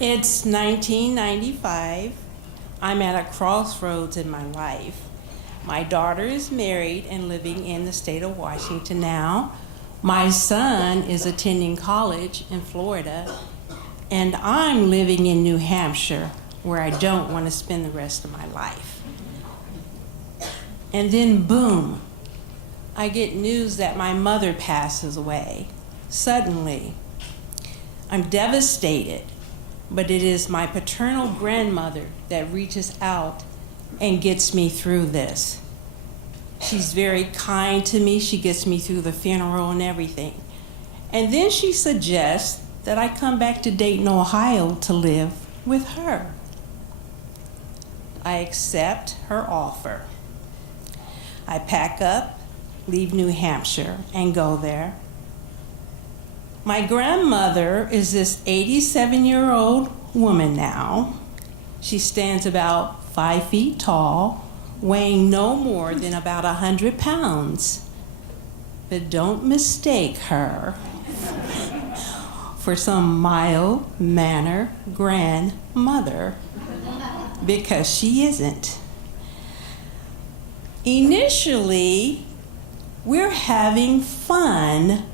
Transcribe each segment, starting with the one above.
It's 1995. I'm at a crossroads in my life. My daughter is married and living in the state of Washington now. My son is attending college in Florida, and I'm living in New Hampshire, where I don't want to spend the rest of my life. And then boom, I get news that my mother passes away suddenly. I'm devastated, but it is my paternal grandmother that reaches out and gets me through this. She's very kind to me. She gets me through the funeral and everything. And then she suggests that I come back to Dayton, Ohio to live with her. I accept her offer. I pack up, leave New Hampshire, and go there. My grandmother is this 87-year-old woman now. She stands about 5 feet tall, weighing no more than about 100 pounds. But don't mistake her for some mild-mannered grandmother, because she isn't. Initially, we're having fun.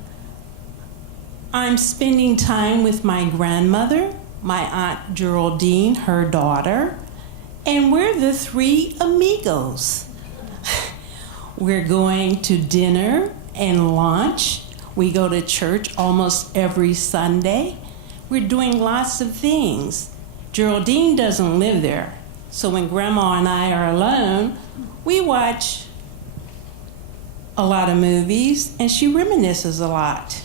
I'm spending time with my grandmother, my Aunt Geraldine, her daughter, and we're the three amigos. We're going to dinner and lunch. We go to church almost every Sunday. We're doing lots of things. Geraldine doesn't live there, so when Grandma and I are alone, we watch a lot of movies, and she reminisces a lot.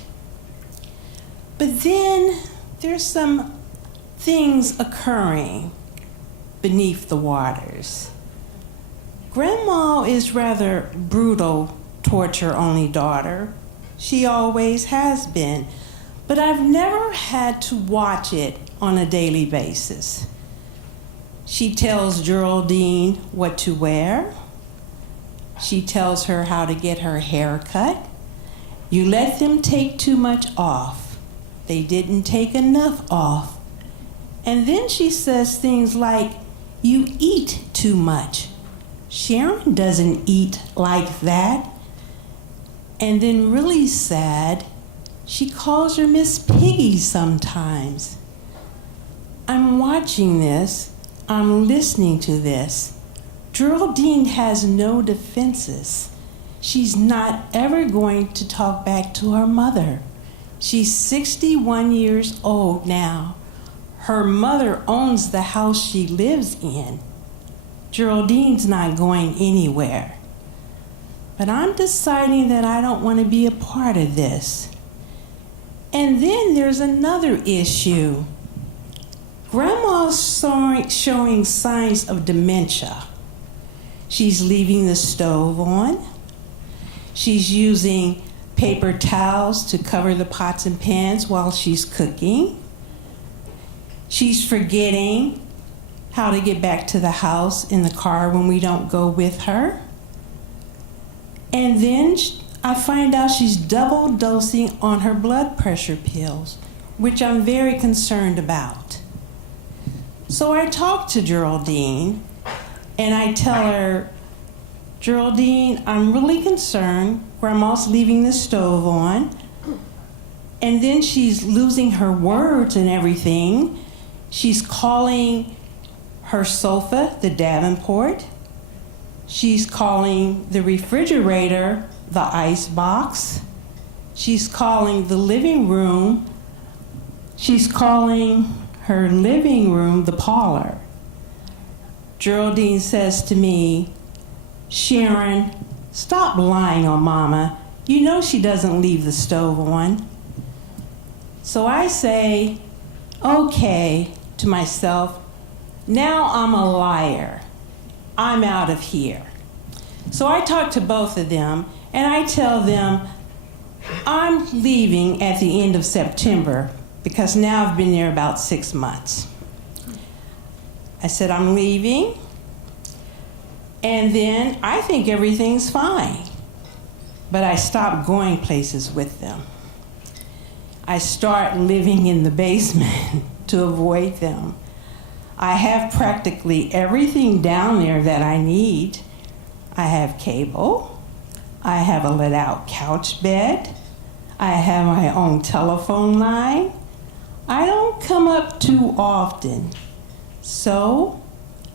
But then there's some things occurring beneath the waters. Grandma is rather brutal towards her only daughter. She always has been, but I've never had to watch it on a daily basis. She tells Geraldine what to wear. She tells her how to get her hair cut. You let them take too much off. They didn't take enough off. And then she says things like, you eat too much. Sharon doesn't eat like that. And then really sad, she calls her Miss Piggy sometimes. I'm watching this, I'm listening to this. Geraldine has no defenses. She's not ever going to talk back to her mother. She's 61 years old now. Her mother owns the house she lives in. Geraldine's not going anywhere. But I'm deciding that I don't want to be a part of this. And then there's another issue. Grandma's showing signs of dementia. She's leaving the stove on. She's using paper towels to cover the pots and pans while she's cooking. She's forgetting how to get back to the house in the car when we don't go with her. And then I find out she's double dosing on her blood pressure pills, which I'm very concerned about. So I talk to Geraldine, and I tell her, Geraldine, I'm really concerned. Grandma's leaving the stove on. And then she's losing her words and everything. She's calling her sofa the Davenport. She's calling the refrigerator the ice box. She's calling the living room. She's calling her living room the parlor. Geraldine says to me, Sharon, stop lying on Mama. You know she doesn't leave the stove on. So I say, okay, to myself, now I'm a liar. I'm out of here. So I talk to both of them, and I tell them I'm leaving at the end of September because now I've been there about 6 months. I said, I'm leaving, and then I think everything's fine. But I stop going places with them. I start living in the basement to avoid them. I have practically everything down there that I need. I have cable. I have a let-out couch bed. I have my own telephone line. I don't come up too often, so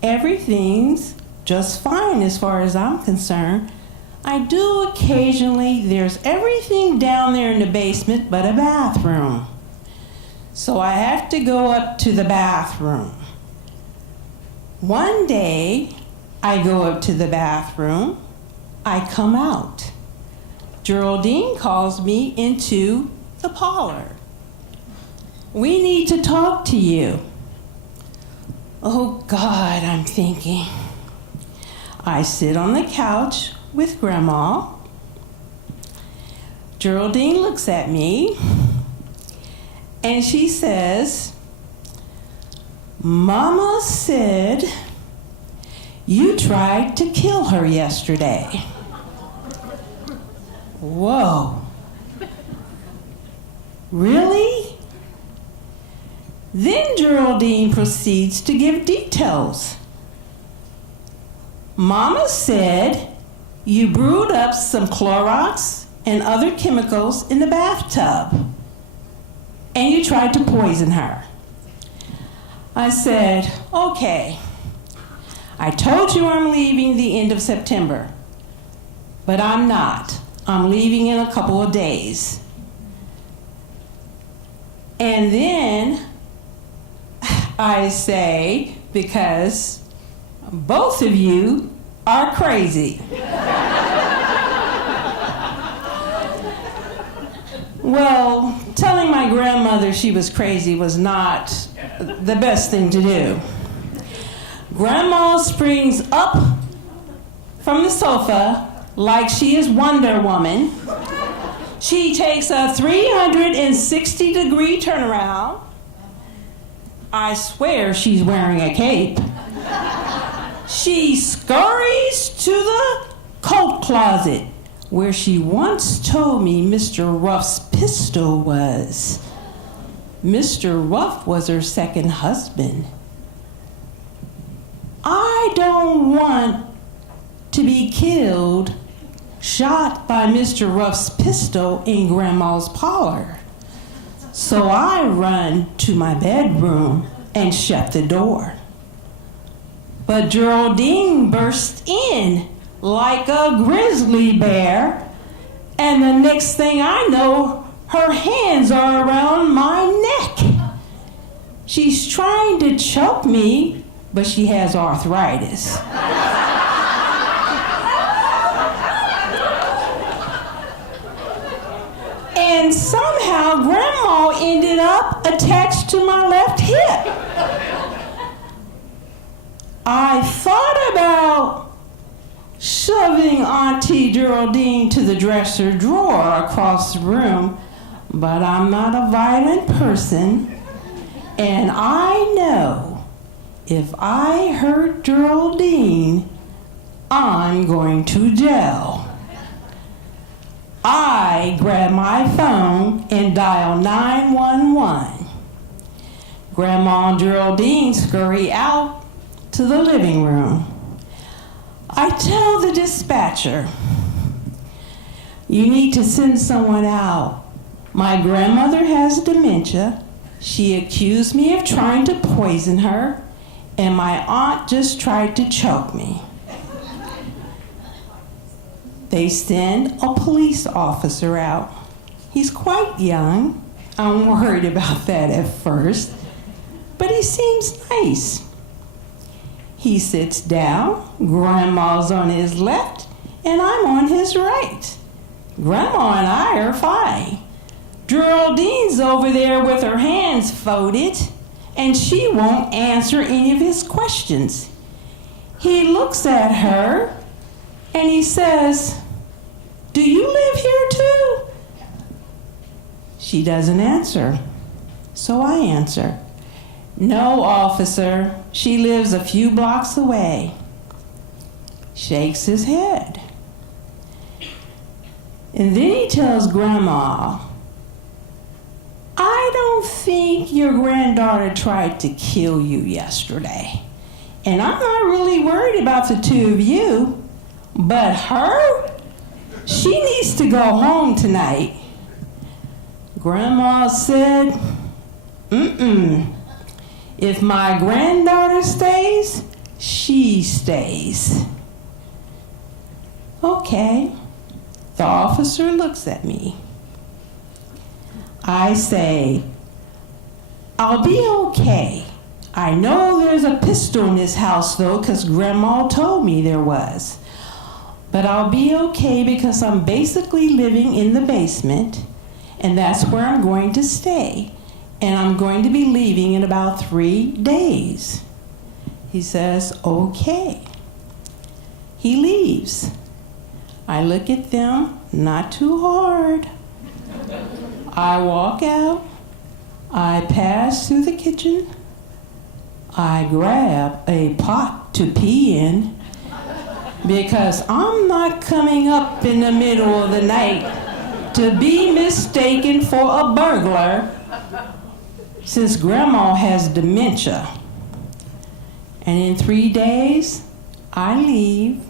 everything's just fine as far as I'm concerned. I do occasionally, there's everything down there in the basement but a bathroom. So I have to go up to the bathroom. One day, I go up to the bathroom, I come out. Geraldine calls me into the parlor. We need to talk to you. Oh God, I'm thinking. I sit on the couch with Grandma. Geraldine looks at me and she says, Mama said you tried to kill her yesterday. Whoa. Really? Then Geraldine proceeds to give details. Mama said you brewed up some Clorox and other chemicals in the bathtub, and you tried to poison her. I said, okay, I told you I'm leaving the end of September, but I'm not. I'm leaving in a couple of days. And then I say, because both of you are crazy. Well, telling my grandmother she was crazy was not the best thing to do. Grandma springs up from the sofa like she is Wonder Woman. She takes a 360-degree turnaround. I swear she's wearing a cape. She scurries to the coat closet where she once told me Mr. Ruff's pistol was. Mr. Ruff was her second husband. I don't want to be killed, shot by Mr. Ruff's pistol in Grandma's parlor. So I run to my bedroom and shut the door. But Geraldine burst in like a grizzly bear, and the next thing I know, her hands are around my neck. She's trying to choke me, but she has arthritis. And somehow Grandma ended up attached to my left hip. I thought about shoving Auntie Geraldine to the dresser drawer across the room, but I'm not a violent person, and I know if I hurt Geraldine, I'm going to jail. I grab my phone and dial 911. Grandma and Geraldine scurry out to the living room. I tell the dispatcher, you need to send someone out. My grandmother has dementia. She accused me of trying to poison her, and my aunt just tried to choke me. They send a police officer out. He's quite young. I'm worried about that at first, but he seems nice. He sits down, Grandma's on his left, and I'm on his right. Grandma and I are fine. Geraldine's over there with her hands folded, and she won't answer any of his questions. He looks at her, and he says, "Do you live here too?" She doesn't answer, so I answer. "No, officer, she lives a few blocks away." Shakes his head. And then he tells Grandma, "I I don't think your granddaughter tried to kill you yesterday. And I'm not really worried about the two of you. But her? She needs to go home tonight. Grandma said, if my granddaughter stays, she stays. Okay. The officer looks at me. I say, I'll be okay. I know there's a pistol in this house though, because Grandma told me there was. But I'll be okay because I'm basically living in the basement, and that's where I'm going to stay. And I'm going to be leaving in about 3 days. He says, okay. He leaves. I look at them, not too hard. I walk out. I pass through the kitchen. I grab a pot to pee in because I'm not coming up in the middle of the night to be mistaken for a burglar since Grandma has dementia. And in 3 days, I leave.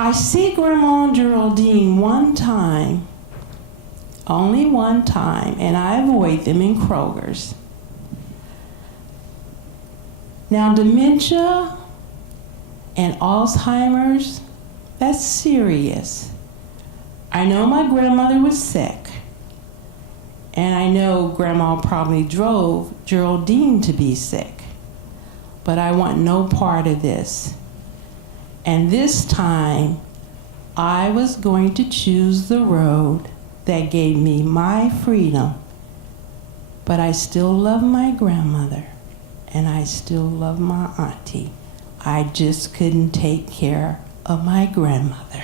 I see Grandma Geraldine one time, only one time, and I avoid them in Kroger's. Now, dementia and Alzheimer's, that's serious. I know my grandmother was sick, and I know Grandma probably drove Geraldine to be sick, but I want no part of this. And this time, I was going to choose the road that gave me my freedom, but I still love my grandmother, and I still love my auntie. I just couldn't take care of my grandmother.